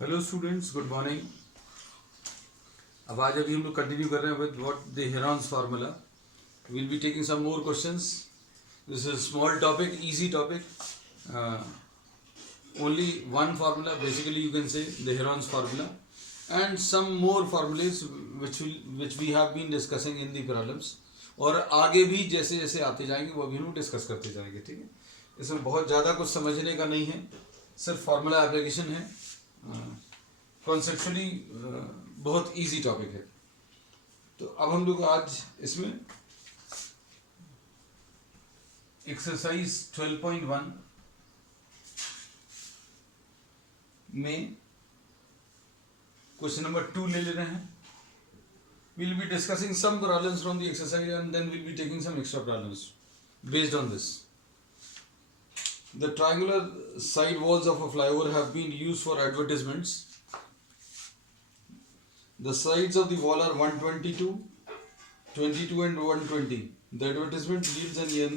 Hello students, good morning. अब आज अभी हम लोग कंटिन्यू कर रहे हैं with what the Heron's formula. Will be taking some more questions. This is small topic, easy topic, only one formula basically you can say the Heron's formula, and some more formulas which we have been discussing in the problems, और आगे भी जैसे जैसे आते जाएंगे वो भी हम डिस्कस करते जाएंगे। ठीक है, इसमें बहुत ज़्यादा कुछ समझने का नहीं है, सिर्फ फार्मूला एप्लीकेशन है। कॉन्सेप्चुअली बहुत इजी टॉपिक है। तो अब हम लोग आज इसमें एक्सरसाइज 12.1 में क्वेश्चन नंबर 2 ले रहे हैं। we'll be discussing some problems from the exercise and then we'll be taking some extra problems based on this. The triangular side walls of a flyover have been used for advertisements. The sides of the wall are 122, 22 and 120. The advertisement yields an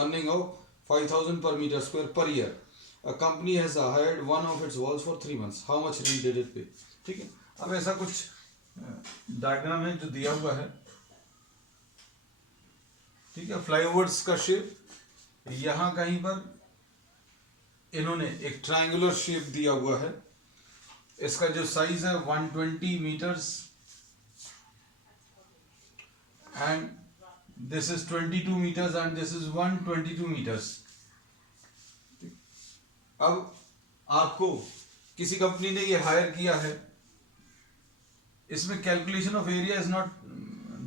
earning of 5,000 per meter square per year. A company has hired one of its walls for 3 months. How much rent did it pay? ठीक है, अब ऐसा कुछ diagram है जो दिया हुआ है। ठीक है, फ्लाईओवर्स का शेप यहाँ कहीं पर इन्होंने एक ट्रायंगुलर शेप दिया हुआ है। इसका जो साइज है 120 meters and this is 22 meters and this is 122 meters. अब आपको किसी कंपनी ने ये हायर किया है, इसमें calculation of area is not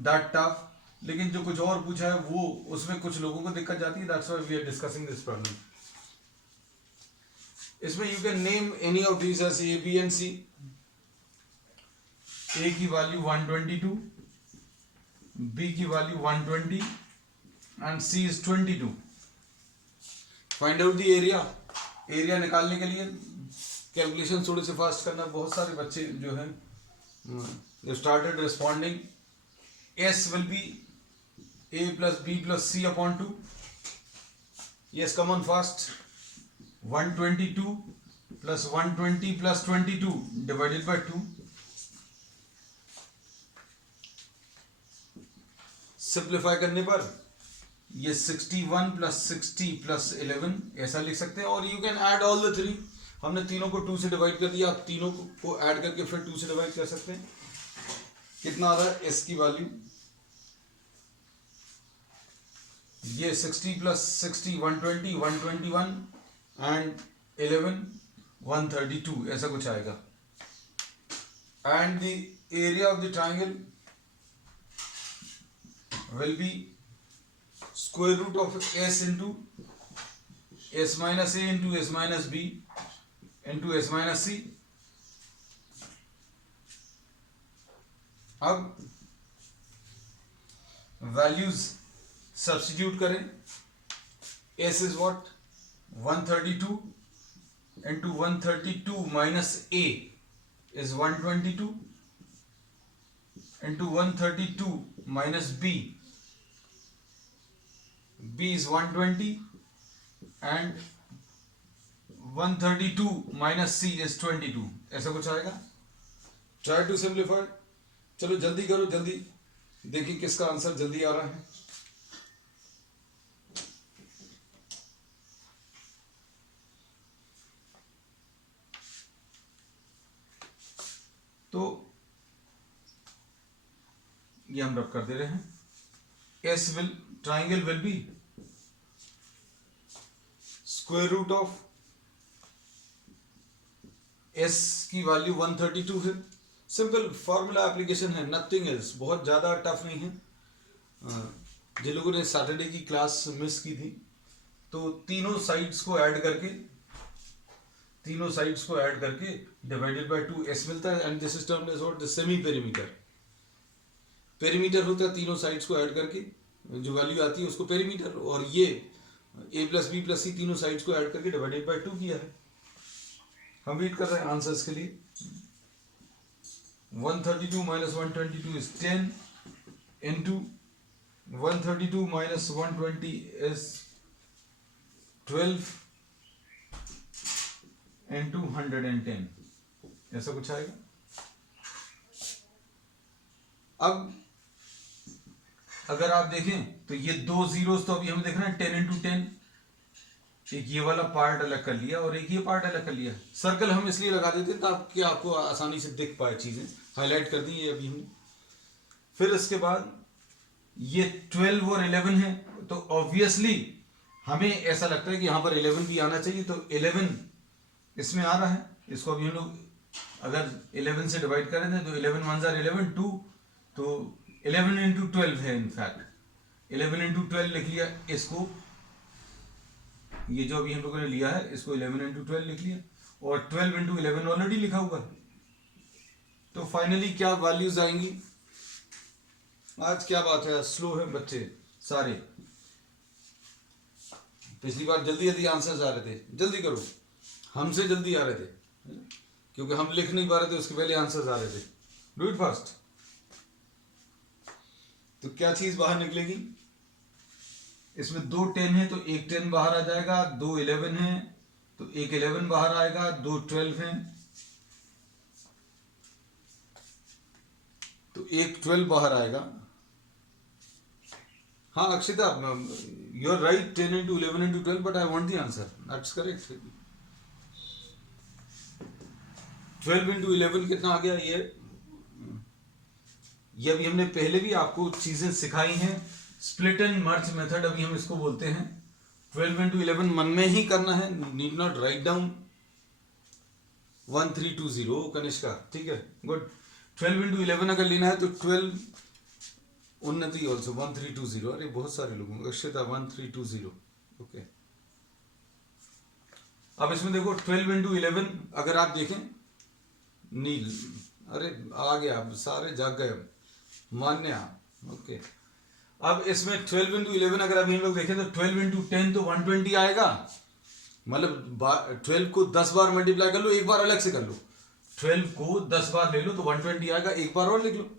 that tough, लेकिन जो कुछ और पूछा है वो उसमें कुछ लोगों को दिक्कत जाती है। That's why we are discussing this problem. इसमें you can name any of these as A, B and C. A की वैल्यू 122, बी की value 120 and C is 22। Find out the area. Area निकालने के लिए कैलकुलेशन थोड़े से fast करना। बहुत सारे बच्चे जो हैं they started responding. S will be A plus B plus C upon 2. Yes, come on fast. 122 plus 120 plus 22 divided by 2. Simplify करने पर ये 61 plus 60 plus 11 ऐसा लिख सकते हैं, और you can add all the three. हमने तीनों को 2 से डिवाइड कर दिया, आप तीनों को ऐड करके फिर 2 से डिवाइड कर सकते हैं। कितना आ रहा है एस की वैल्यू? ये 60 plus 60 120, 121 एंड 11 132 ऐसा कुछ आएगा। And the area of the triangle will be square root of s into s minus a into s minus b into s minus c. अब वैल्यूज सब्स्टिट्यूट करें। s is what? 132 into 132 minus a is 122 into 132 minus b is 120 and 132 minus c is 22। ऐसा कुछ आएगा। Try to simplify. चलो जल्दी करो, जल्दी देखिए किसका आंसर जल्दी आ रहा है। तो ये हम रब कर दे रहे हैं। S will triangle will be square root of S की वैल्यू 132 है। सिंपल फॉर्मूला एप्लीकेशन है, नथिंग एल्स। बहुत ज़्यादा टफ नहीं है। जिन लोगों ने सैटरडे की क्लास मिस की थी, तो तीनों साइड्स को ऐड करके डिवाइडेड बाय 2 एस मिलता है, and this is termed as what? The semi perimeter. Perimeter होता है तीनों साइड्स को ऐड करके जो वैल्यू आती है उसको पेरीमीटर, और ये a प्लस बी प्लस सी तीनों साइड्स को ऐड करके डिवाइडेड बाय 2 किया है। हम वेट कर रहे हैं आंसर्स के लिए। 132 minus 122 is 10 into 132 minus 120 is 12 into 110. ऐसा कुछ आएगा। अब अगर आप देखें तो ये दो जीरोस तो अभी हम देख रहे हैं 10 into 10, एक ये वाला पार्ट अलग कर लिया और एक ये पार्ट अलग कर लिया। सर्कल हम इसलिए लगा देते हैं ताकि आपको आसानी से दिख पाए, चीजें हाईलाइट कर दी ये अभी हमने। फिर इसके बाद ये 12 और 11 है, तो ऑब्वियसली हमें ऐसा लगता है कि यहां पर 11 भी आना चाहिए, तो 11 इसमें आ रहा है। इसको अभी हम लोग अगर 11 से डिवाइड करें तो 11 1 जार 11 2, तो 11 into 12 है। इनफैक्ट 11 into 12 लिख लिया इसको, ये जो अभी हम लोगों ने लिया है इसको 11 into 12 लिख लिया, और 12 into 11 ऑलरेडी लिखा हुआ है। तो फाइनली क्या वैल्यूज आएंगी। आज क्या बात है, स्लो है बच्चे सारे। पिछली बार जल्दी जल्दी आंसर्स आ रहे थे, जल्दी करो, हमसे जल्दी आ रहे थे क्योंकि हम लिख नहीं पा रहे थे, उसके पहले आंसर्स आ रहे थे। Do it fast. तो क्या चीज बाहर निकलेगी, इसमें दो 10 है तो एक 10 बाहर आ जाएगा, दो 11 है तो एक 11 बाहर आएगा, दो 12 है तो एक 12 बाहर आएगा। हाँ Akshita, you are right, 10 into 11 into 12, but I want the answer, that's correct. 12 into 11 कितना आ गया, ये अभी हमने पहले भी आपको चीजें सिखाई हैं। स्प्लिट एंड मर्ज मेथड अभी हम इसको बोलते हैं। 12 into 11 मन में ही करना है, need not write down. 1320 Kanishka, ठीक है, गुड। 12 into 11 अगर लेना है तो 12 उन्नति ऑल्सो 1320। अरे बहुत सारे लोगों, अक्षता 1320, ओके। अब इसमें देखो 12 into 11 अगर आप देखें, नील, अरे आ गया, अब सारे जाग गए, मान्या, ओके। अब इसमें 12 into 11 अगर अभी हम लोग देखें तो 12 into 10 तो 120 आएगा, मतलब 12 को 10 बार मल्टीप्लाई कर लो, एक बार अलग से कर लो। 12 को 10 बार ले लो तो 120 आएगा, एक बार और लिख लो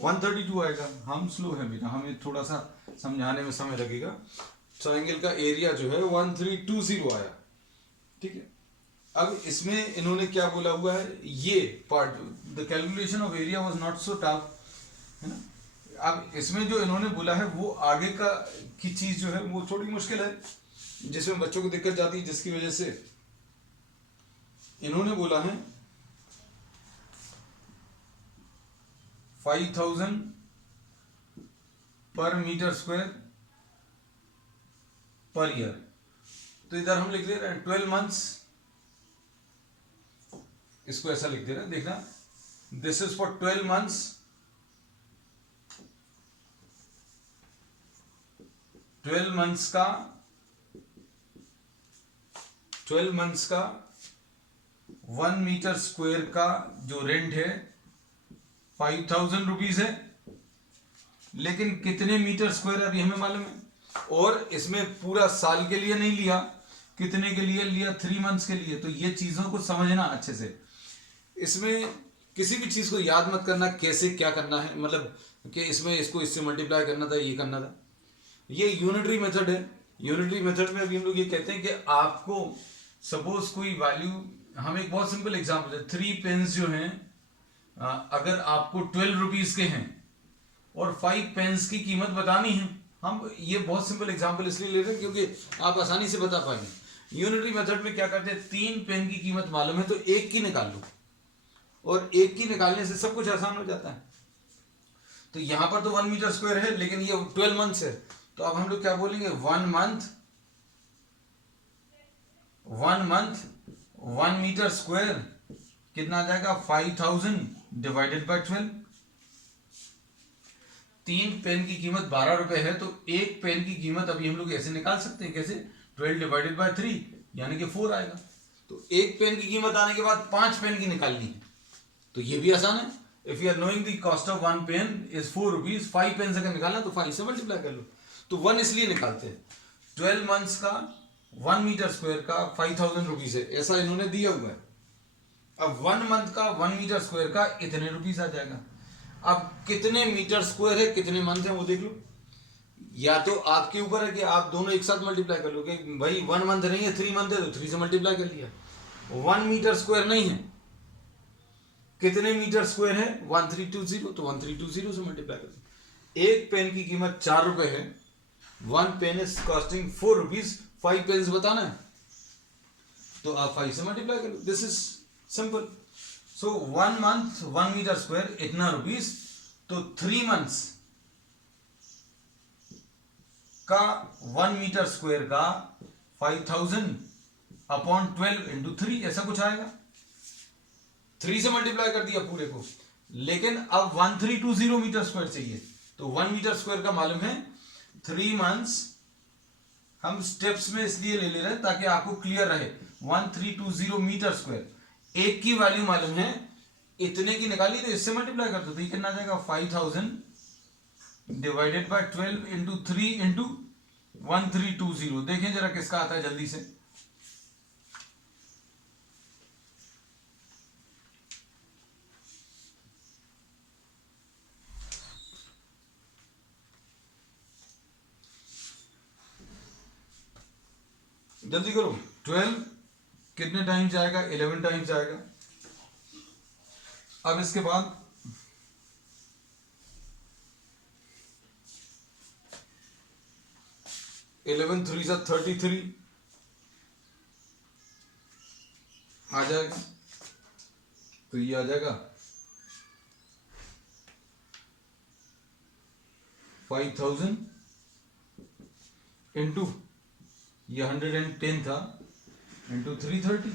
132 आएगा। हम स्लो है बेटा, हमें थोड़ा सा समझाने में समय लगेगा। ट्राइंगल का एरिया जो है 1320 आया, ठीक है। अब इसमें इन्होंने क्या बोला हुआ है, ये part, the calculation of area was not so tough, है ना। अब इसमें जो इन्होंने बोला है वो आगे का की चीज जो है वो थोड़ी मुश्किल है, जिसमें बच्चों को दिक्कत जाती है, जिसकी वजह से इन्होंने बोला है 5000 पर मीटर स्क्वायर पर ईयर। तो इधर हम लिख दे रहे हैं 12 मंथ्स, इसको ऐसा लिख दे रहे हैं, देखना, this is for 12 months, 12 months का 1 मीटर स्क्वायर का जो रेंट है 5000 रुपीज है, लेकिन कितने मीटर स्क्वायर अभी हमें मालूम है, और इसमें पूरा साल के लिए नहीं लिया, कितने के लिए लिया, 3 मंथ्स के लिए। तो ये चीजों को समझना अच्छे से। इसमें किसी भी चीज को याद मत करना कैसे क्या करना है, मतलब कि इसमें इसको इससे मल्टीप्लाई करना था, ये करना था। ये यूनिटरी मेथड है। यूनिटरी मेथड में अभी हम लोग ये कहते हैं कि आपको सपोज कोई वैल्यू, हम एक बहुत सिंपल एग्जांपल है, 3 पेन्स जो हैं, अगर आपको 12 रुपीज के हैं और 5 पेन्स की कीमत बतानी है, हम ये बहुत सिंपल एग्जांपल इसलिए ले रहे हैं क्योंकि आप आसानी से बता पाएंगे। यूनिटरी मेथड में क्या करते हैं, 3 पेन की कीमत मालूम है तो एक की निकाल लो, और एक की निकालने से सब कुछ आसान हो जाता है। तो यहां पर तो 1 मीटर स्क्वायर है, लेकिन ये 12 मंथ्स है, तो अब हम लोग क्या बोलेंगे, 1 मंथ 1 मीटर स्क्वायर कितना आ जाएगा, 5000 डिवाइडेड बाय 12। 3 पेन की कीमत 12 रुपए है, तो एक पेन की कीमत अभी हम लोग ऐसे निकाल सकते हैं, कैसे, 12 डिवाइडेड बाय 3 यानी कि 4 आएगा। तो एक पेन की कीमत आने के बाद 5 पेन की निकालनी है, तो ये भी आसान है। If you are knowing the cost of 1 pen is 4 rupees, 5 pen अगर निकालना तो 5 से मल्टीप्लाई कर लो। तो 1 इसलिए निकालते हैं, 12 मंथ्स का 1 मीटर स्क्वायर का 5000 रुपीज है, ऐसा इन्होंने दिया हुआ है। अब 1 मंथ का 1 मीटर स्क्वायर का इतने रुपीज आ जाएगा। अब कितने मीटर स्क्वायर है, कितने मंथ है वो देख लो, या तो आपके ऊपर है कि आप दोनों एक साथ मल्टीप्लाई कर लो, कि भाई 1 मंथ नहीं है 3 मंथ है तो 3 से मल्टीप्लाई कर लिया। 1 मीटर स्क्वायर नहीं है कितने मीटर स्क्वायर है 1320, तो 1320 से मल्टीप्लाई कर दो। एक पेन की कीमत 4 रुपए है, 1 pen is costing 4 rupees, 5 pens बताना है तो आप 5 से मल्टीप्लाई करो। This is simple. So 1 month 1 meter square इतना रुपीज, तो 3 मंथ्स का 1 मीटर स्क्वायर का 5000 अपॉन 12 इंटू 3 ऐसा कुछ आएगा। 3 से मल्टीप्लाई कर दिया पूरे को, लेकिन अब 1320 मीटर स्क्वायर चाहिए, तो 1 मीटर स्क्वायर का मालूम है 3 मंथ्स। हम स्टेप्स में इसलिए ले रहे हैं ताकि आपको क्लियर रहे। 1320 मीटर स्क्वायर, एक की वैल्यू मालूम है, इतने की निकाली तो इससे मल्टीप्लाई कर दो, तो ये कितना आ जाएगा 5000 डिवाइडेड बाय 12 इंटू 3 इंटू 1320। देखें जरा किसका आता है जल्दी से। जल्दी करो। 12 कितने टाइम्स जाएगा, 11 टाइम्स जाएगा। अब इसके बाद 11 3 सा 33 आ जाएगा, तो ये आ जाएगा 5000 इंटू ये 110 था इंटू 330।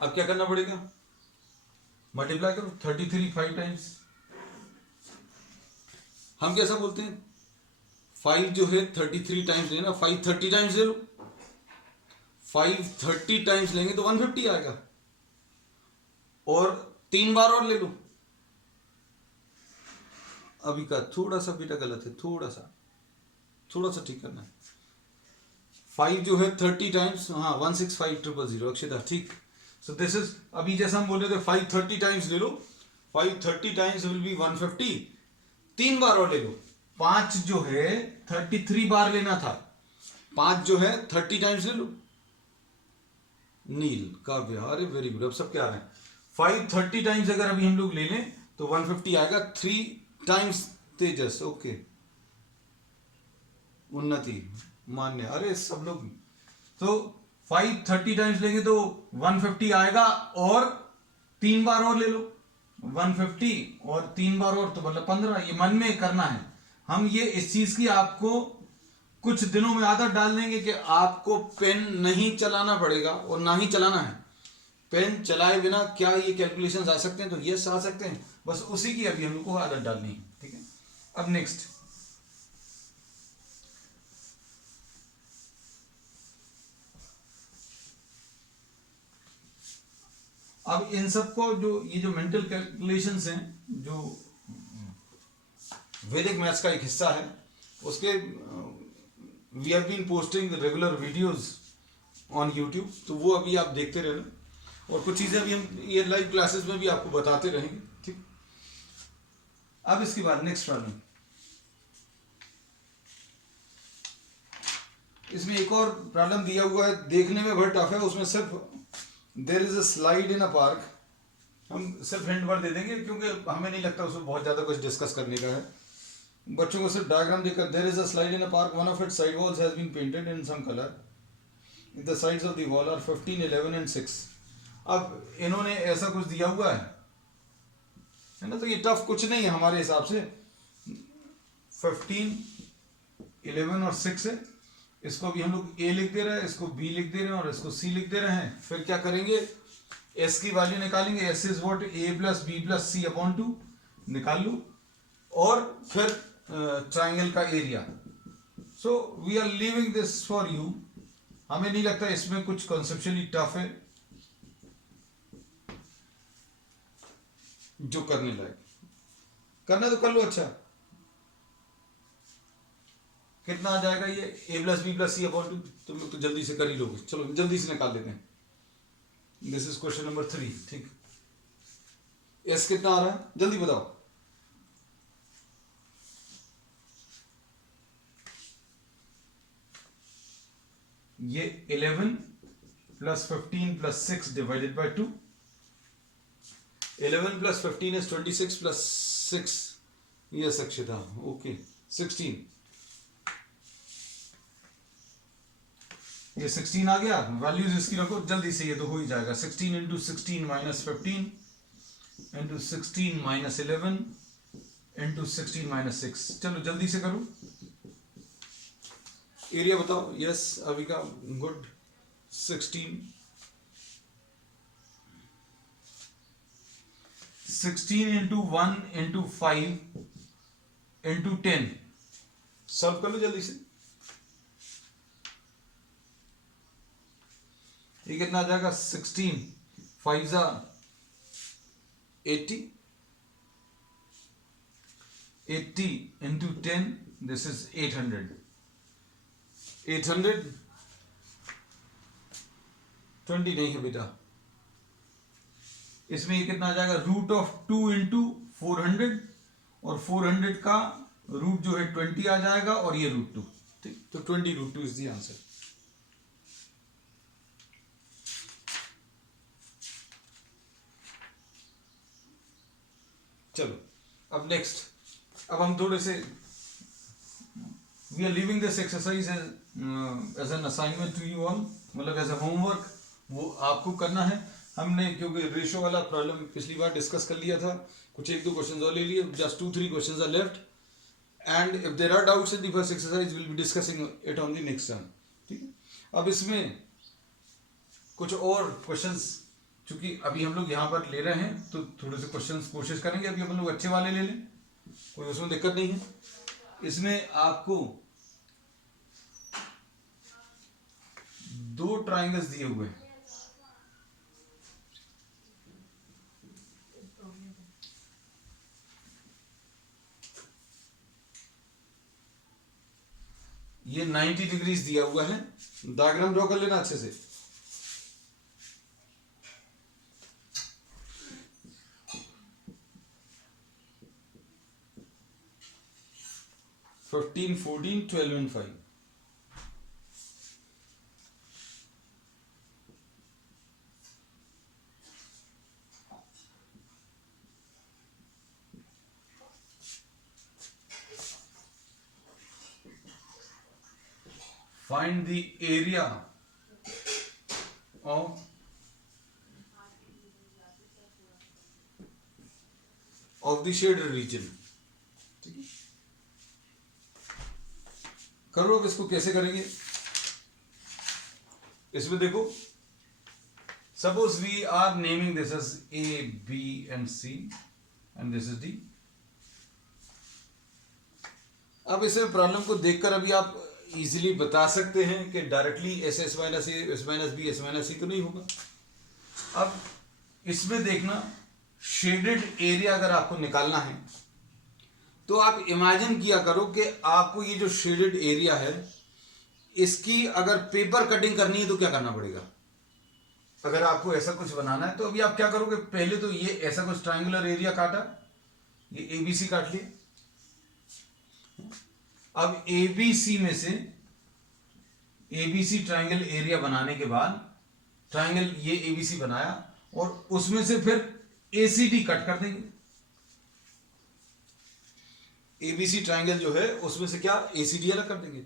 अब क्या करना पड़ेगा, मल्टीप्लाई करो 33 5 टाइम्स। हम कैसा बोलते हैं, 5 जो है 33 टाइम्स लेना, 5 30 टाइम्स ले लो। 5 30 टाइम्स लेंगे तो 150 आएगा, और 3 बार और ले लो। अभी का थोड़ा सा बेटा गलत है, थोड़ा सा ठीक करना है। 5 जो है 30 टाइम्स, हाँ 165000 अक्षता ठीक। सो दिस इज, अभी जैसा हम बोल रहे थे 5 30 टाइम्स ले लो, 5 30 टाइम्स विल बी 150। 3 बार और ले लो। 5 जो है 33 बार लेना था, 5 जो है 30 टाइम्स ले लो। नील काव्य, अरे वेरी गुड। अब सब क्या आ रहे हैं, 5 30 टाइम्स अगर अभी हम लोग ले लें तो 150 आएगा। 3 टाइम्स तेजस, ओके उन्नति मान्य, अरे सब लोग। तो 5 30 टाइम्स लेंगे तो 150 आएगा, और 3 बार और ले लो 150, और 3 बार और तो मतलब 15। ये मन में करना है। हम ये इस चीज की आपको कुछ दिनों में आदत डाल देंगे कि आपको पेन नहीं चलाना पड़ेगा, और ना ही चलाना है। पेन चलाए बिना क्या ये कैलकुलेशंस आ सकते हैं, तो यस आ सकते हैं। बस उसी की अभी हम लोग को आदत डालनी है, ठीक है। अब नेक्स्ट, अब इन सबको जो ये जो मेंटल कैलकुलेशंस हैं, जो वैदिक मैथ्स का एक हिस्सा है, उसके we have been posting regular videos on YouTube, तो वो अभी आप देखते रहना, और कुछ चीज़ें अभी हम ये लाइव क्लासेस में भी आपको बताते रहेंगे, ठीक। अब इसके बाद नेक्स्ट प्रॉब्लम, इसमें एक और प्रॉब्लम दिया हुआ है, देखने में बहुत टफ है। उसमें सिर्फ there is a slide in a park, हम सिर्फ हिंट वर्ड दे देंगे क्योंकि हमें नहीं लगता उसमें बहुत ज़्यादा कुछ डिस्कस करने का है। बच्चों को सिर्फ डायग्राम देखकर, there is a slide in a park, one of its side walls has been painted in some colour, the sides of the wall are 15 11 and 6। अब इन्होंने ऐसा कुछ दिया हुआ है ना, तो ये टफ कुछ नहीं है हमारे हिसाब से। 15 11 और 6 है, इसको भी हम लोग ए लिख दे रहे हैं, इसको बी लिख दे रहे हैं, और इसको सी लिख दे रहे हैं। फिर क्या करेंगे, एस की वैल्यू निकालेंगे। S is what, A plus B plus C upon 2 निकाल लो, और फिर ट्राइंगल का area. So we are leaving this for you. हमें नहीं लगता इसमें कुछ कॉन्सेप्चुअली टफ है जो करने लायक। करना तो कर लो। अच्छा, कितना आ जाएगा ये, ए plus B plus C upon 2। तुम लोग तो जल्दी से कर ही लोगे, चलो जल्दी से निकाल लेते हैं। दिस इज क्वेश्चन नंबर 3, ठीक। एस कितना आ रहा है, जल्दी बताओ। ये 11 plus 15 plus 6 divided by 2, 11 plus 15 is 26 plus 6. Yes, Akshita. Okay. 16. ये 16 आ गया, वैल्यूज इसकी रखो जल्दी से, ये तो हो ही जाएगा. 16 into 16 minus 15 into 16 minus 11 into 16 minus 6. चलो जल्दी से करो. एरिया बताओ. Yes Avika, good. 16 into 1 into 5 into 10. Solve कर लो जल्दी से. ये कितना आ जाएगा? 16 5 जा 80. 80 इंटू 10, दिस इज 800. 800 20 नहीं है बेटा. इसमें ये कितना आ जाएगा? रूट ऑफ 2 इंटू 400, और 400 का रूट जो है 20 आ जाएगा, और ये रूट 2. ठीक, तो 20 रूट 2 इज द आंसर. चलो अब नेक्स्ट. अब हम थोड़े से, we are living this exercise as an assignment to you all, मतलब एज ए होमवर्क. वो आपको करना है. हमने क्योंकि रेशो वाला प्रॉब्लम पिछली बार डिस्कस कर लिया था, कुछ 1-2 क्वेश्चंस और ले लिए. Just 2-3 questions are left, and if there are doubts in the first exercise will be discussing it on the next term. ठीक है. अब इसमें कुछ और क्वेश्चंस, चूंकि अभी हम लोग यहाँ पर ले रहे हैं तो थोड़े से क्वेश्चंस कोशिश करेंगे अभी अपन लोग अच्छे वाले ले लें, कोई उसमें दिक्कत नहीं है. इसमें आपको 2 ट्राइंगल्स दिए हुए हैं. ये 90 डिग्रीज दिया हुआ है. डायग्राम ड्रॉ कर लेना अच्छे से. Fifteen 14 12 and 5. Find the area of the shaded region. ठीक है. करो. अब इसको कैसे करेंगे? इसमें देखो, suppose we are naming this as A, B and C and this is D. अब इस प्रॉब्लम को देखकर अभी आप इजीली बता सकते हैं कि directly S minus A, S minus B, S minus C तो नहीं होगा. अब इसमें देखना, शेडेड एरिया अगर आपको निकालना है तो आप इमेजिन किया करो कि आपको ये जो शेडेड एरिया है, इसकी अगर पेपर कटिंग करनी है तो क्या करना पड़ेगा. अगर आपको ऐसा कुछ बनाना है तो अभी आप क्या करोगे? पहले तो ये ऐसा कुछ ट्रायंगुलर एरिया काटा, ये ABC काट लिया. अब ABC में से ABC ट्रायंगल एरिया बनाने के बाद, ट्रायंगल ये ABC बनाया और उसमें से फिर ACD कट कर देंगे. ABC ट्रायंगल जो है उसमें से क्या ACD अलग कर देंगे,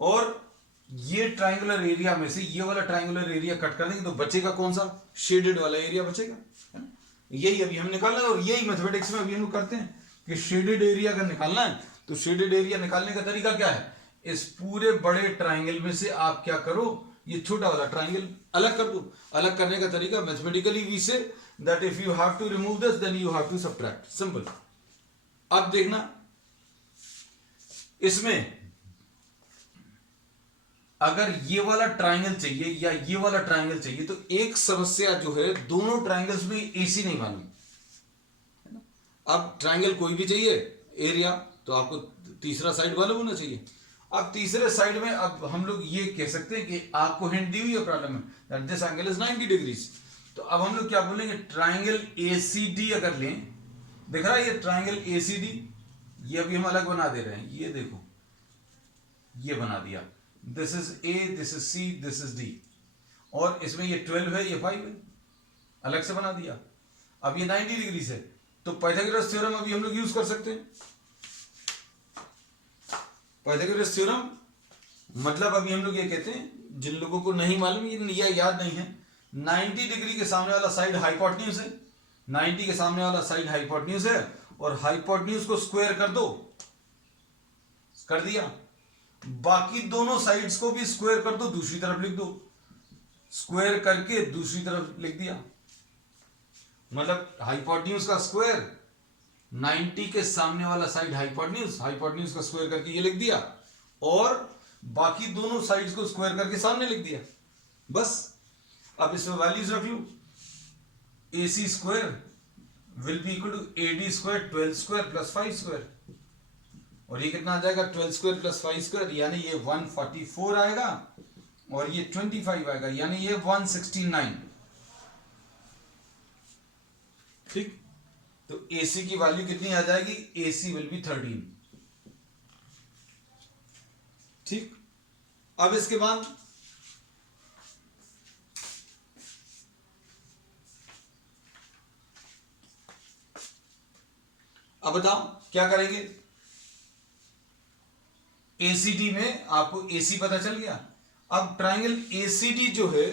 और ये ट्रायंगुलर एरिया में से ये वाला ट्रायंगुलर एरिया कट कर देंगे तो बचेगा कौन सा? शेडेड वाला एरिया बचेगा, है ना. यही अभी हम निकालना है, और यही मैथमेटिक्स में अभी हम लोग करते हैं कि शेडेड एरिया अगर निकालना है तो शेडेड एरिया निकालने का तरीका क्या है? इस पूरे बड़े ट्राइंगल में से आप क्या करो, ये छोटा वाला ट्राइंगल अलग कर दो. अलग करने का तरीका mathematically we say that if you have to remove this then you have to subtract. Simple. अब देखना, इसमें अगर ये वाला ट्राइंगल चाहिए या ये वाला ट्राइंगल चाहिए तो एक समस्या जो है, दोनों ट्राइंगल्स में AC नहीं मालूम. अब ट्राइंगल कोई भी चाहिए एरिया तो आपको तीसरा साइड मालूम होना चाहिए. अब तीसरे साइड में अब हम लोग ये कह सकते हैं कि आपको हिंट दी हुई है प्रॉब्लम में that this angle is 90 degrees. तो अब हम लोग क्या बोलेंगे? ट्राइंगल ACD अगर लें, दिख रहा है ये ट्राइंगल ACD, ये अभी हम अलग बना दे रहे हैं. ये देखो, ये बना दिया. This is A, this is C, this is D, और इसमें ये 12 है, ये 5 है, अलग से बना दिया. अब ये 90 डिग्री है, तो पाइथागोरस थ्योरम अभी हम लोग यूज कर सकते हैं। पाइथागोरस थ्योरम मतलब अभी हम लोग ये कहते हैं, जिन लोगों को नहीं मालूम या याद नहीं है, 90 डिग्री के सामने वाला साइड हाइपोटेन्यूज है, 90 के सामने वाला साइड हाइपोटेन्यूज है, और हाइपोटेन्यूज को स्क्वायर कर दो, कर दिया, बाकी दोनों साइड्स को भी स्क्वायर कर दो, दूसरी तरफ लिख दो, स्क्वायर करके दूसरी तरफ लिख दिया, मतलब हाइपोटेन्यूज का स्क्वायर, 90 के सामने वाला साइड हाइपोटेन्यूज, हाइपोटेन्यूज का स्क्वायर करके ये लिख दिया, और बाकी दोनों साइड्स को स्क्वायर करके सामने लिख दिया, बस। अब इसमें वैल्यूज रख लो, AC square will be equal to AD square 12 square plus 5 square, और ये कितना आ जाएगा 12 स्क्वायर प्लस 5 स्क्वायर, यानी ये 144 आएगा, और ये 25 आएगा, यानी ये 169। ठीक, तो AC की वैल्यू कितनी आ जाएगी, AC विल बी 13। ठीक, अब इसके बाद अब बताओ क्या करेंगे। ACD में आपको AC पता चल गया। अब ट्राइंगल ACD जो है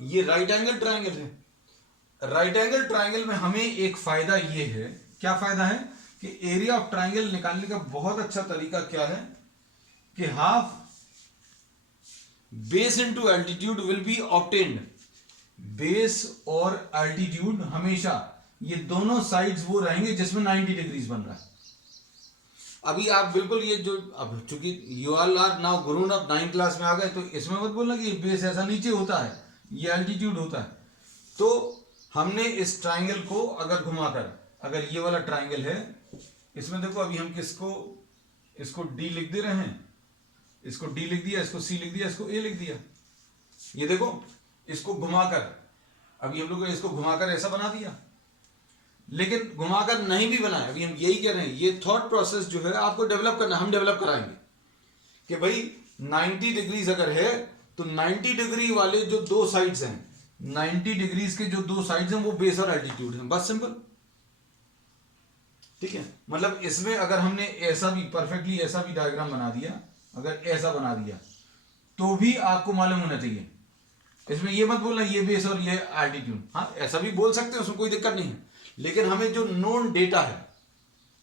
ये राइट एंगल ट्राइंगल है। राइट एंगल ट्राइंगल में हमें एक फायदा ये है, क्या फायदा है कि एरिया ऑफ ट्राइंगल निकालने का बहुत अच्छा तरीका क्या है कि half base into altitude will be obtained. Base और एल्टीट्यूड हमेशा ये दोनों साइड्स वो रहेंगे जिसमें 90 डिग्रीज बन रहा है। अभी आप बिल्कुल ये जो, अब चूंकि you all are now grown up 9th class में आ गए, तो इसमें मत बोलना कि बेस ऐसा नीचे होता है, ये एल्टीट्यूड होता है। तो हमने इस ट्राइंगल को अगर घुमाकर, अगर ये वाला ट्राइंगल है, इसमें देखो अभी हम किसको, इसको डी लिख दे रहे हैं, इसको डी लिख दिया, इसको सी लिख दिया, इसको ए लिख दिया। ये देखो इसको घुमाकर, अभी हम लोग इसको घुमाकर ऐसा बना दिया, लेकिन घुमाकर नहीं भी बनाया। अभी हम यही कह रहे हैं, ये थॉट प्रोसेस जो है आपको डेवलप करना, हम डेवलप कराएंगे कि भाई 90 डिग्रीज अगर है तो 90 डिग्री वाले जो दो साइड्स हैं, 90 डिग्रीज के जो दो साइड्स हैं वो बेस और एल्टीट्यूड हैं, बस सिंपल। ठीक है, मतलब इसमें अगर हमने ऐसा भी परफेक्टली ऐसा भी डायग्राम बना दिया, अगर ऐसा बना दिया तो भी आपको मालूम होना चाहिए, इसमें ये मत बोलना ये बेस और ये एल्टीट्यूड। हाँ ऐसा भी बोल सकते हैं, उसमें कोई दिक्कत नहीं है, लेकिन हमें जो नोन डेटा है,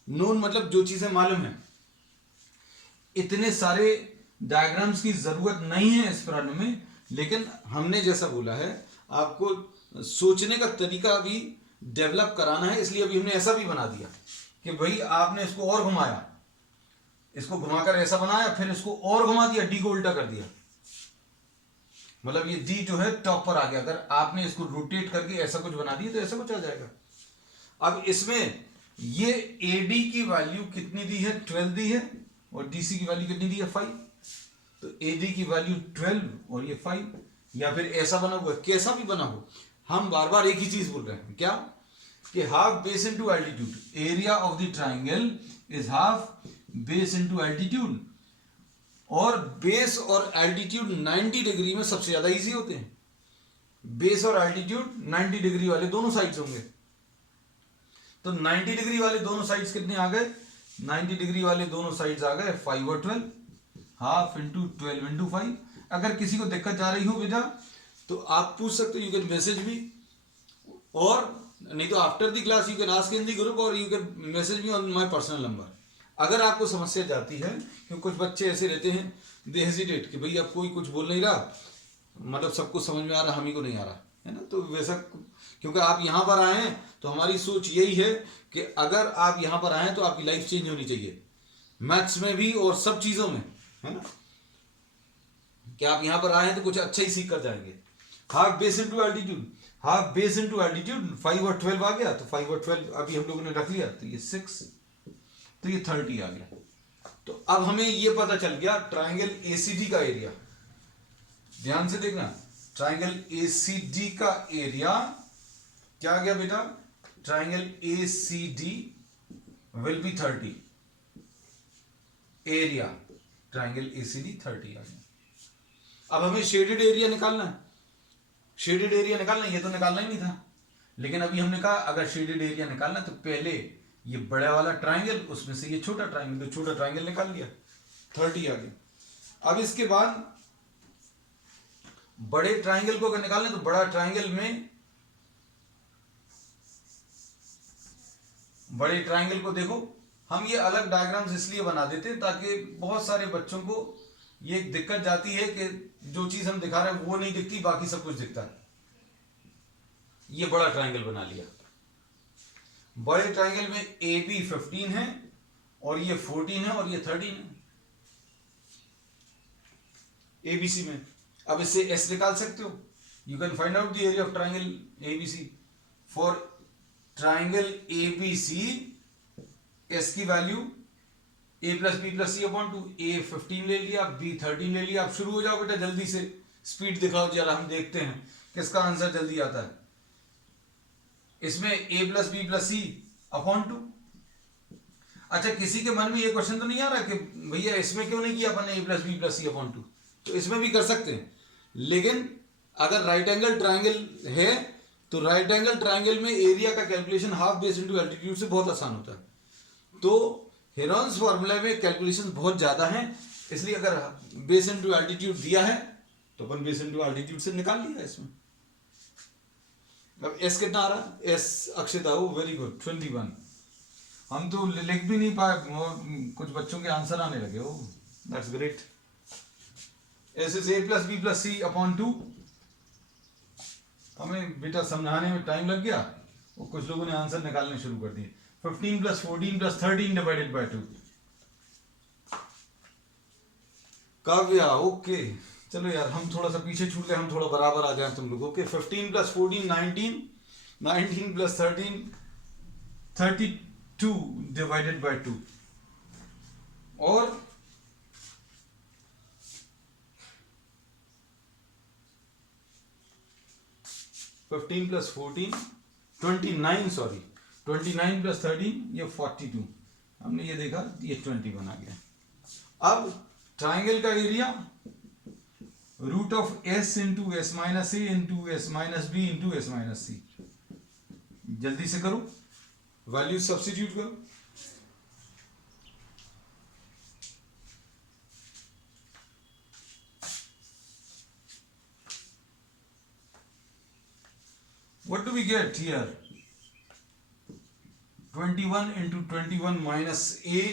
नोन मतलब जो चीजें मालूम है, इतने सारे डायग्राम्स की जरूरत नहीं है इस प्रॉब्लम में। लेकिन हमने जैसा बोला है आपको सोचने का तरीका भी डेवलप कराना है, इसलिए अभी हमने ऐसा भी बना दिया कि भाई आपने इसको और घुमाया, इसको घुमाकर ऐसा बनाया, फिर इसको और घुमा दिया, डी को उल्टा कर दिया, मतलब ये डी जो है टॉप पर आ गया। अगर आपने इसको रोटेट करके ऐसा कुछ बना दिया तो ऐसा कुछ आ जाएगा। अब इसमें ये AD की वैल्यू कितनी दी है, 12 दी है, और DC की वैल्यू कितनी दी है, 5। तो AD की वैल्यू 12 और ये 5, या फिर ऐसा बना हुआ, कैसा भी बना हो, हम बार बार एक ही चीज बोल रहे हैं, क्या कि half base into altitude, area of the triangle is half base into altitude, और बेस और एल्टीट्यूड 90 डिग्री में सबसे ज्यादा इजी होते हैं। बेस और एल्टीट्यूड 90 डिग्री वाले दोनों साइड्स होंगे, तो 90 डिग्री वाले दोनों साइड्स कितने आ गए, 90 डिग्री वाले दोनों साइड्स आ गए 5 और 12, हाफ इंटू 12 इंटू 5। अगर किसी को दिक्कत जा रही हो बेटा तो आप पूछ सकते हो, यू कैन मैसेज मी, और नहीं तो after the class you can ask in the group, और you can message me on my personal number. अगर आपको समस्या जाती है, क्योंकि कुछ बच्चे ऐसे रहते हैं दे हेजिटेट कि भाई अब कोई कुछ बोल नहीं रहा, मतलब सबको समझ में आ रहा, हम ही को नहीं आ रहा है ना, तो वैसा, क्योंकि आप यहाँ पर आए हैं तो हमारी सोच यही है कि अगर आप यहाँ पर आए हैं तो आपकी लाइफ चेंज होनी चाहिए, मैथ्स में भी और सब चीज़ों में, है ना, कि आप यहाँ पर आए हैं तो कुछ अच्छा ही सीख कर जाएंगे। Half base into altitude, half base into altitude, 5 और 12 आ गया, तो 5 और 12 अभी हम लोगों ने रख लिया, तो ये 6, तो ये 30 आ गया। तो अब हमें ये पता चल गया ट्राइंगल ACD का एरिया, ध्यान से देखना, ट्राइंगल ACD का एरिया क्या आ गया बेटा, triangle ACD will be 30, area triangle ACD 30 आ गया। अब हमें शेडेड एरिया निकालना है, शेडेड एरिया निकालना, ये तो निकालना ही नहीं था, लेकिन अभी हमने कहा अगर शेडेड एरिया निकालना तो पहले ये बड़ा वाला ट्राइंगल, उसमें से ये छोटा ट्राइंगल, तो छोटा ट्राइंगल निकाल लिया, 30 आ गया। अब इसके बाद बड़े ट्राइंगल को अगर निकालें तो बड़ा ट्राइंगल में, बड़े ट्राइंगल को देखो, हम ये अलग डायग्राम्स इसलिए बना देते हैं ताकि बहुत सारे बच्चों को ये दिक्कत जाती है कि जो चीज हम दिखा रहे हैं वो नहीं दिखती, बाकी सब कुछ दिखता है। ये बड़ा ट्राइंगल बना लिया। बड़े ट्राइंगल में ए बी 15 है और ये 14 है और ये 13 है एबीसी में। अब इससे एस निकाल सकते हो, you can find out the area of triangle ABC. For triangle ABC S की वैल्यू ए plus B plus C upon 2, ए 15 ले लिया, बी 13 ले लिया। अब शुरू हो जाओ बेटा जल्दी से, स्पीड दिखाओ जरा, हम देखते हैं किसका आंसर जल्दी आता है। इसमें ए plus B plus C upon 2। अच्छा, किसी के मन में ये क्वेश्चन तो नहीं आ रहा कि भैया इसमें क्यों नहीं किया अपन ए plus B plus C upon 2? तो इसमें भी कर सकते हैं, लेकिन अगर राइट एंगल ट्राइंगल है तो राइट एंगल ट्राइंगल में एरिया का calculation half base into altitude से बहुत आसान होता है। तो हेरॉन्स फॉर्मूला में कैलकुलेशन बहुत ज्यादा है, इसलिए अगर बेस इनटू एल्टीट्यूड दिया है तो अपन बेस इनटू एल्टीट्यूड से निकाल लिया इसमें। अब एस कितना आ रहा है? एस अक्षिता, हो वेरी गुड, 21। हम तो लिख भी नहीं पाए, कुछ बच्चों के आंसर आने लगे। हो that's great. S is A plus B plus C upon 2। हमें बेटा समझाने में टाइम लग गया और कुछ लोगों ने आंसर निकालने शुरू कर दिए। 15 plus 14 plus 13 divided by 2। Kavya, okay चलो यार, हम थोड़ा सा पीछे छूट गए, हम थोड़ा बराबर आ जाए तुम लोगों के। 15 प्लस 14 19, 19 प्लस 13 32 डिवाइडेड बाय 2। और 15 प्लस 14 29, सॉरी 29 प्लस 13 ये 42। हमने ये देखा ये 21 आ गया। अब ट्राइंगल का area root of S into S minus A into S minus B into S minus C. जल्दी से करो, वैल्यू सब्स्टिट्यूट करो। What do we get here? 21 into 21 minus a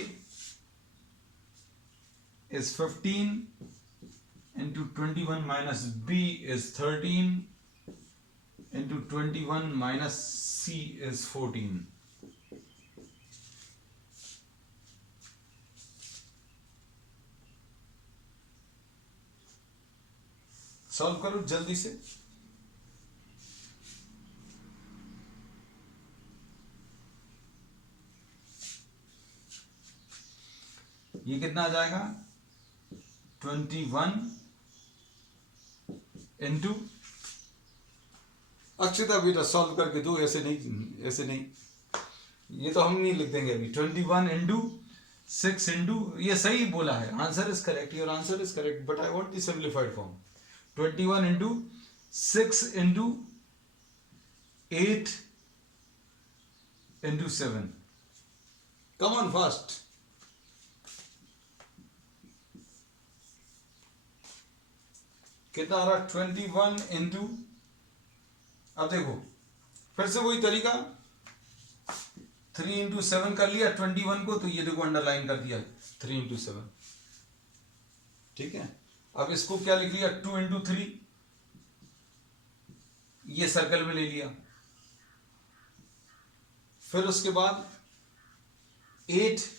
is 15 into 21 minus b is 13 into 21 minus c is 14. Solve करो जल्दी से। ये कितना आ जाएगा? 21 इंटू, अक्षता बेटा सॉल्व करके दो, ऐसे नहीं, ऐसे नहीं, ये तो हम नहीं लिख देंगे अभी। 21 इंटू 6 इंटू, ये सही बोला है, answer is correct, your answer is correct, but I want the simplified form. 21 into 6 into 8 into 7। Come on fast. कितना आ रहा? 21 इंटू, अब देखो फिर से वही तरीका, 3 इंटू 7 कर लिया 21 को, तो ये देखो अंडरलाइन कर दिया 3 इंटू 7, ठीक है। अब इसको क्या लिख लिया? 2 इंटू 3, ये सर्कल में ले लिया। फिर उसके बाद 8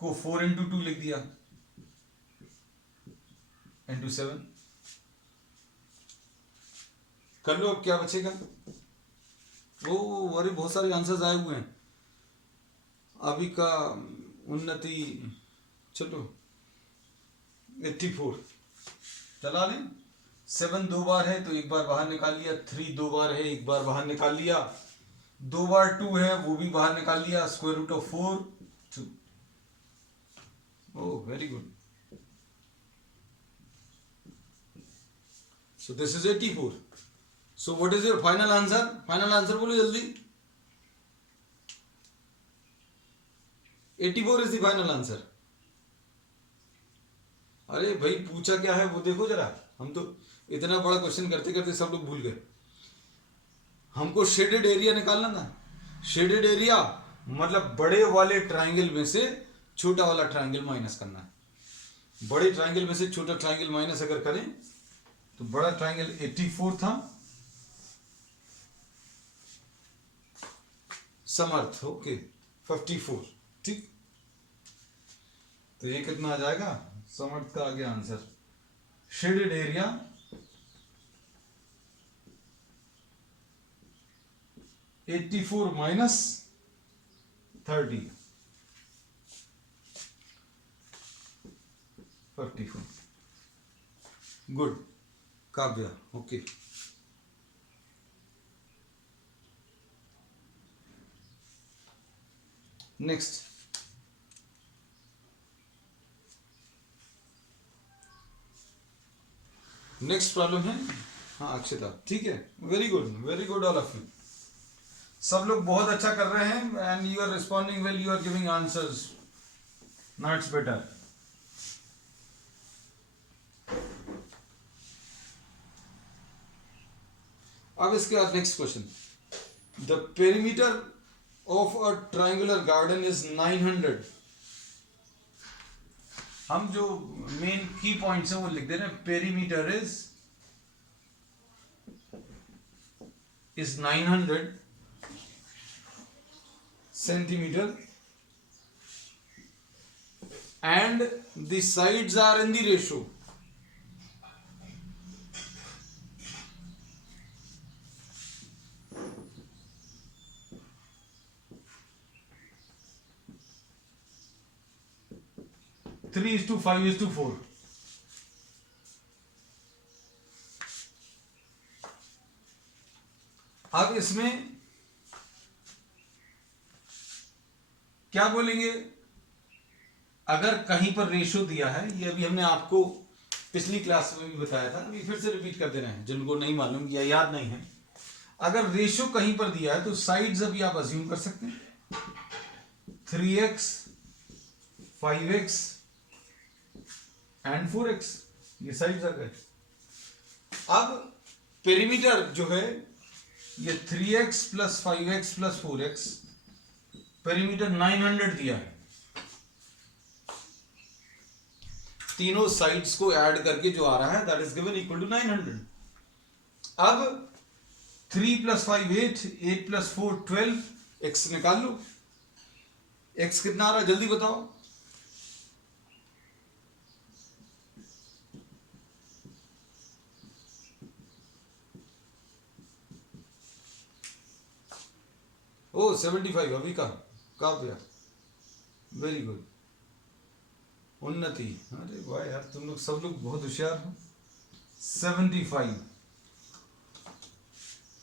को 4 इंटू 2 लिख दिया इंटू 7। कर लो, अब क्या बचेगा? ओ अरे बहुत सारे आंसर्स आए हुए हैं अभी का। उन्नति, चलो 84 चला लें। 7 2 बार है तो एक बार बाहर निकाल लिया, 3 2 बार है एक बार बाहर निकाल लिया, 2 बार 2 है वो भी बाहर निकाल लिया, square root of 4 2। Oh very good. So this is 84. So what is your final answer? Final answer बोलो जल्दी. 84 इज द फाइनल आंसर. अरे भाई पूछा क्या है वो देखो जरा. हम तो इतना बड़ा क्वेश्चन करते करते सब लोग भूल गए. हमको शेडेड एरिया निकालना था. शेडेड एरिया मतलब बड़े वाले ट्राइंगल में से छोटा वाला ट्राइंगल माइनस करना है. बड़े ट्राइंगल में से छोटा ट्राइंगल माइनस अगर करें तो बड़ा ट्राइंगल 84 था. समर्थ ओके 54. ठीक, तो ये कितना आ जाएगा? समर्थ का आ गया answer. Shaded area 84 minus 30 54. Good Kavya. Okay next. Next problem है. हाँ अक्षता ठीक है. Very good all of you. सब लोग बहुत अच्छा कर रहे हैं and you are responding well. You are giving answers. Now it's better. अब इसके बाद next question. The perimeter of a triangular garden is 900. हम जो मेन की पॉइंट्स हैं वो लिख दे रहे हैं. Perimeter is 900 centimeter and the sides are in the ratio. Three is to 5 is to 4. अब इसमें क्या बोलेंगे? अगर कहीं पर रेशो दिया है, ये अभी हमने आपको पिछली क्लास में भी बताया था, अभी फिर से रिपीट कर दे रहे हैं जिनको नहीं मालूम या याद नहीं है. अगर रेशो कहीं पर दिया है तो साइड्स अभी आप अज्यूम कर सकते हैं. 3x 5x एंड 4x ये साइड्स आ गए. अब पेरीमीटर जो है ये 3x plus 5x plus 4x, perimeter 900 दिया है. तीनों साइड्स को ऐड करके जो आ रहा है that is given equal to 900. अब 3 प्लस 5 8, 8 प्लस 4 12. x निकाल लो. x कितना आ रहा है जल्दी बताओ. ओ 75. अभी का काव्या वेरी गुड. उन्नति अरे वाह यार तुम लोग सब लोग बहुत होशियार हो. 75.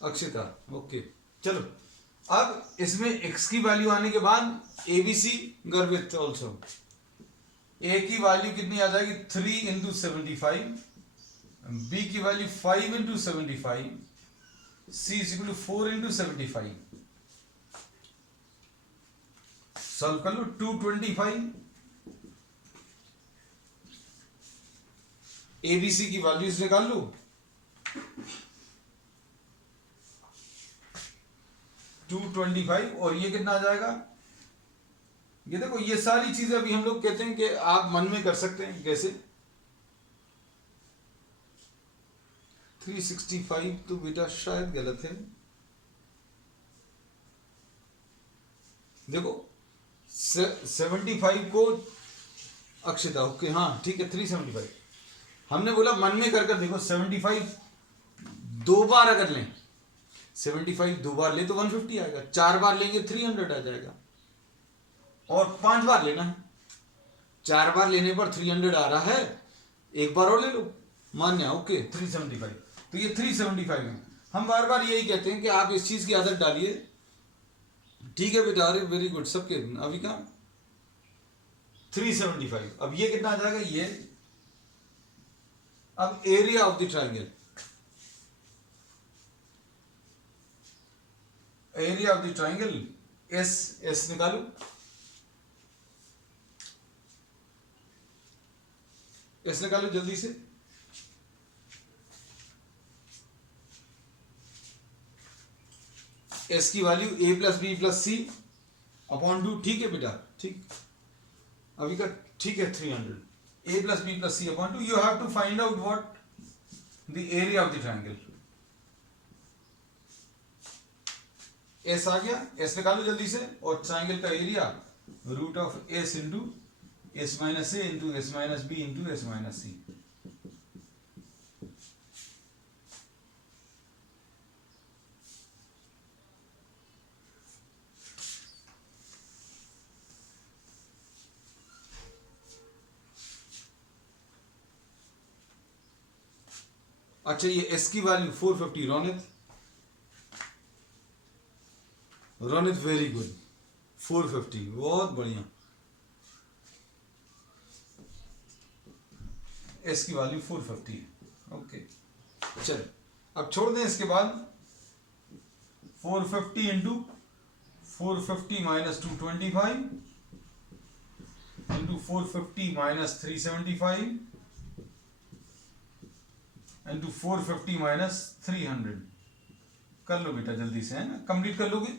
अक्षिता ओके. चलो अब इसमें x की वैल्यू आने के बाद ABC गर्वित ऑल्सो. a की वैल्यू कितनी आ जाएगी 3 इंटू 75, b की वैल्यू 5 into 75, c is equal to 4 into 75. Solve कर लो. 225. ABC की वैल्यूज निकाल लो. 225 और ये कितना आ जाएगा? ये देखो ये सारी चीजें अभी हम लोग कहते हैं कि आप मन में कर सकते हैं. कैसे? 365 तो बेटा शायद गलत है. देखो 75 को अक्षिता ओके हाँ ठीक है 375. हमने बोला मन में कर देखो. 75 दो बार अगर लें, 75 दो बार ले तो 150 आएगा. 4 बार लेंगे 300 आ जाएगा. और 5 बार लेना है. 4 बार लेने पर 300 आ रहा है. एक बार और ले लो. मान्य ओके 375. तो ये 375 है. हम बार बार यही कहते हैं कि आप इस चीज की आदत डालिए. ठीक है बेटा. अरे वेरी गुड सबके. अभी का 375. अब ये कितना आ जाएगा? ये अब area of the triangle area of the triangle S निकालो। एस निकालो जल्दी से। एस की वैल्यू ए plus B plus C upon 2, ठीक है बेटा, ठीक अभी का, ठीक है 300 A plus B plus C upon 2। You have to find out what the area of the triangle. S आ गया, एस निकालो जल्दी से, और ट्राइंगल का area root of S into S minus A into S minus B into S minus C. अच्छा, ये S की वैल्यू 450। रोनित वेरी गुड, 450, बहुत बढ़िया। एस की वैल्यू 450 है। ओके, चलो अब छोड़ दें। इसके बाद 450 into 450 minus 225 into 450 minus 375 into 450 minus 300। कर लो बेटा जल्दी से, है ना, कंप्लीट कर लोगे।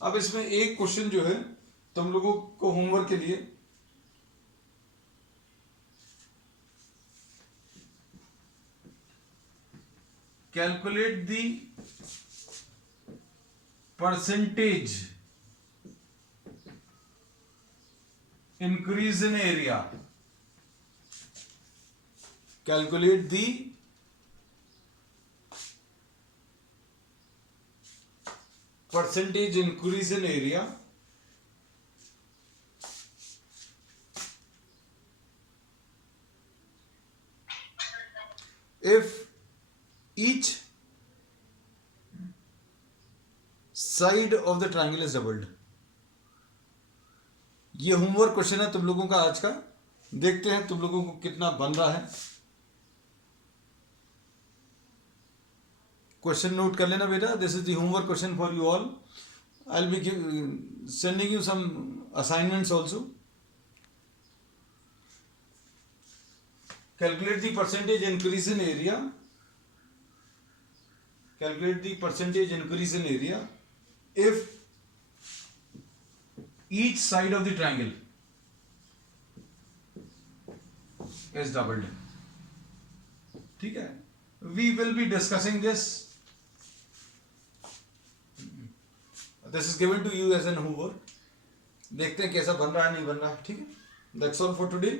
अब इसमें एक क्वेश्चन जो है तुम लोगों को होमवर्क के लिए, calculate the percentage increase in area. Calculate the percentage increase in area if each side of the triangle is doubled। ये होमवर्क क्वेश्चन है तुम लोगों का आज का। देखते हैं तुम लोगों को कितना बन रहा है। क्वेश्चन नोट कर लेना बेटा, this is the homework question for you all. I will be sending you some assignments also. Calculate the percentage increase in area. Calculate the percentage increase in area if each side of the triangle is doubled। ठीक है, we will be discussing this is given to you as an homework। देखते हैं कैसा बन रहा है, नहीं बन रहा है। ठीक है, that's all for today।